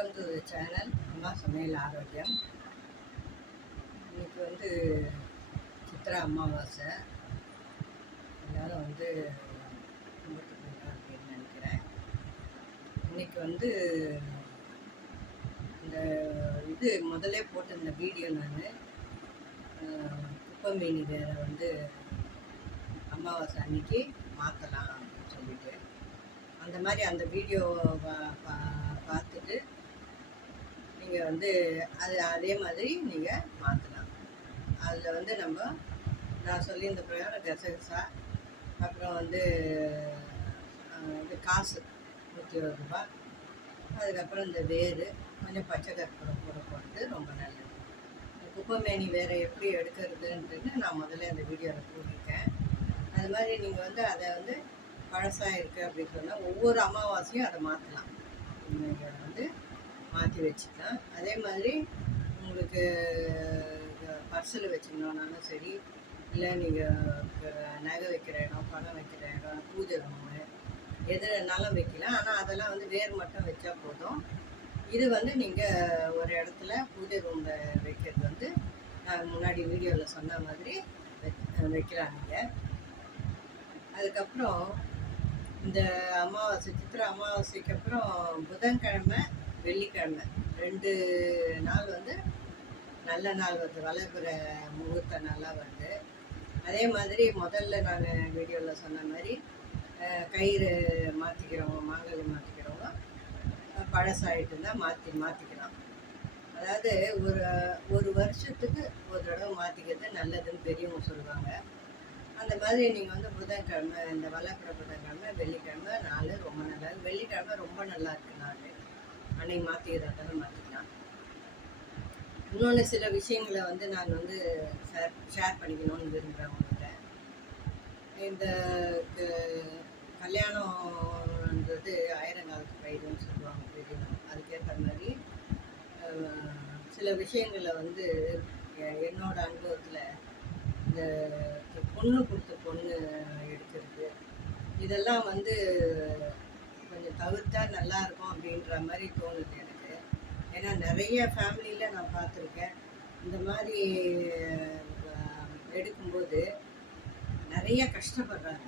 Welcome to the channel அம்மா சமையல் ஆரோக்கியம். இன்றைக்கி சித்ரா அமாவாசை. எல்லோரும் கும்பிட்டுருக்கீங்க அப்படின்னு நினைக்கிறேன். இன்றைக்கி இந்த முதலே போட்ட இந்த வீடியோ நான் குப்பை மீனி வேறு அமாவாசை அன்னைக்கு மாற்றலாம் அப்படின்னு சொல்லிட்டு அந்த மாதிரி அந்த வீடியோவை பார்த்துட்டு நீங்கள் அதே மாதிரி நீங்கள் மாற்றலாம். அதில் நான் சொல்லியிருந்த பிரகாரம் கசகசா, அப்புறம் இது காசு 120 ரூபா, அதுக்கப்புறம் இந்த வேறு கொஞ்சம் பச்சை கற்பூரம் போடுறது ரொம்ப நல்லது. குப்பைமேனி வேறு எப்படி எடுக்கிறதுன்றது நான் முதல்ல அந்த வீடியோவில் போட்டிருக்கேன். அது மாதிரி நீங்கள் அதை பழசாக இருக்குது அப்படின்னு சொன்னால் ஒவ்வொரு அமாவாசையும் அதை மாற்றலாம். நீங்கள் மாற்றி வச்சுக்கலாம். அதே மாதிரி உங்களுக்கு பர்ஸில் வச்சுக்கணுன்னாலும் சரி, இல்லை நீங்கள் நகை வைக்கிற இடம், பணம் வைக்கிற இடம், பூஜை ரூமு எதுனாலும் வைக்கலாம். ஆனால் அதெல்லாம் வேர் மட்டும் வச்சா போதும். இது நீங்கள் ஒரு இடத்துல பூஜை ரூமில் வைக்கிறது நான் முன்னாடி வீடியோவில் சொன்ன மாதிரி வைக்கலாம். நீங்கள் அதுக்கப்புறம் இந்த அமாவாசை சித்திரை அமாவாசைக்கு அப்புறம் புதன்கிழமை, வெள்ளிக்கிழமை 2 நாள் நல்ல நாள் வருது. வளர்ப்புற முகூர்த்த நாளாக வருது. அதே மாதிரி முதல்ல நான் வீடியோவில் சொன்ன மாதிரி கயிறு மாற்றிக்கிறவங்க, மாங்கல்யம் மாற்றிக்கிறவங்க பழசாயிட்டு இருந்தால் மாற்றிக்கலாம். அதாவது ஒரு வருஷத்துக்கு ஒரு தடவை மாற்றிக்கிறது நல்லதுன்னு பெரியவங்க சொல்லுவாங்க. அந்த மாதிரி நீங்கள் புதன்கிழமை, இந்த வளர்ப்புற புதன்கிழமை, வெள்ளிக்கிழமை நாள் ரொம்ப நல்லது. வெள்ளிக்கிழமை ரொம்ப நல்லா இருக்குது நாள். அன்னைக்கு மாற்றிக்கிறதால மாற்றிக்கலாம். இன்னொன்று சில விஷயங்களை நான் ஷேர் பண்ணிக்கணும்னு விரும்புகிறவங்ககிட்ட. இந்த கல்யாணம்ன்றது ஆயிரங்காலத்து பயிருன்னு சொல்லுவாங்க பெரியவங்க. அதுக்கேற்ற மாதிரி சில விஷயங்களை என்னோட அனுபவத்தில் இந்த பொண்ணு கொடுத்த பொண்ணு எடுக்கிறது இதெல்லாம் கொஞ்சம் தவிர்த்தா நல்லாயிருக்கும் அப்படின்ற மாதிரி தோணுது எனக்கு. ஏன்னா நிறைய ஃபேமிலியில் நான் பார்த்துருக்கேன். இந்த மாதிரி எடுக்கும்போது நிறைய கஷ்டப்படுறாங்க.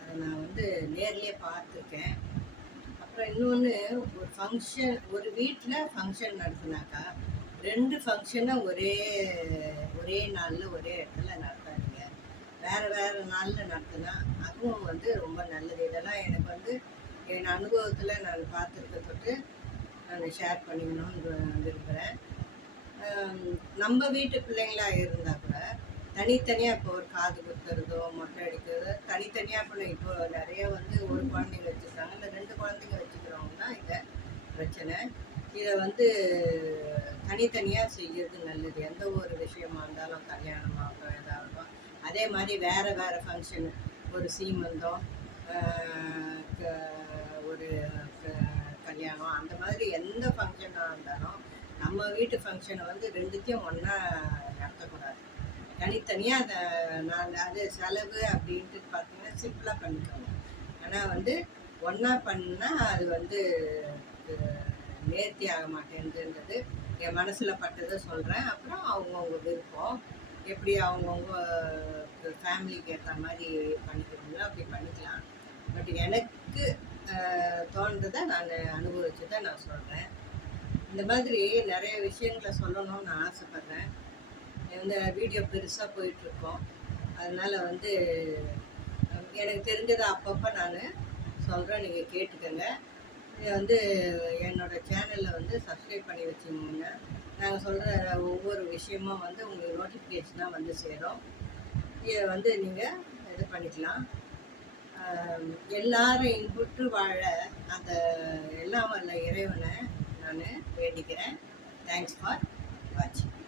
அதை நான் நேர்லேயே பார்த்துருக்கேன். அப்புறம் இன்னொன்று, ஒரு வீட்டில் ஃபங்க்ஷன் நடத்துனாக்கா 2 ஃபங்க்ஷனை ஒரே நாளில் ஒரே இடத்துல நடத்தாதீங்க. வேறு நாளில் நடத்துனா அதுவும் ரொம்ப நல்லது. இதெல்லாம் எனக்கு என் அனுபவத்தில் நான் பார்த்துருக்க தொட்டு நான் ஷேர் பண்ணிக்கணும்னு விரும்புகிறேன். நம்ம வீட்டு பிள்ளைங்களாக இருந்தால் கூட தனித்தனியாக இப்போ ஒரு காது குத்துறதோ, மொட்டை அடிக்கிறதோ தனித்தனியாக இப்போ நிறைய ஒரு குழந்தைங்க வச்சுருக்காங்க. இல்லை 2 குழந்தைங்க வச்சுக்கிறவங்க தான் இங்கே பிரச்சனை. இதை தனித்தனியாக செய்கிறது நல்லது. எந்த ஒரு விஷயமா இருந்தாலும், கல்யாணமாகட்டும் எதாகட்டும். அதே மாதிரி வேறு ஃபங்க்ஷனு, ஒரு சீமந்தம், ஒரு கல்யாணம், அந்த மாதிரி எந்த ஃபங்க்ஷனாக இருந்தாலும் நம்ம வீட்டு ஃபங்க்ஷனை 2த்தையும் ஒன்றா நடத்தக்கூடாது. தனித்தனியாக அது செலவு அப்படின்ட்டு பார்த்தீங்கன்னா சிம்பிளாக பண்ணிக்கோங்க. ஆனால் ஒன்றா பண்ணால் அது நேர்த்தி ஆக மாட்டேன்றது என் மனசில் பட்டதை சொல்கிறேன். அப்புறம் அவங்கவுங்க விருப்பம், எப்படி அவங்கவுங்க ஃபேமிலிக்கு ஏற்ற மாதிரி பண்ணிக்கிறீங்களோ அப்படி பண்ணிக்கலாம். பட் எனக்கு தோன்றதை நான் அனுபவிச்சதை நான் சொல்கிறேன். இந்த மாதிரி நிறைய விஷயங்களை சொல்லணும்னு நான் ஆசைப்பட்றேன். இந்த வீடியோ பெருசாக போயிட்டுருக்கோம். அதனால் எனக்கு தெரிஞ்சதை அப்பப்போ நான் சொல்கிறேன், நீங்கள் கேட்டுக்கோங்க. இதை என்னோடய சேனலில் சப்ஸ்கிரைப் பண்ணி வச்சுங்கன்னா நாங்கள் சொல்கிற ஒவ்வொரு விஷயமும் உங்களுக்கு நோட்டிஃபிகேஷனாக சேரும். இதை நீங்கள் இது பண்ணிக்கலாம். எல்லாரும் இன்புற்று வாழ அந்த எல்லாம் வல்ல இறைவனை நான் வேண்டிக்கிறேன். தேங்க்ஸ் ஃபார் வாட்சிங்.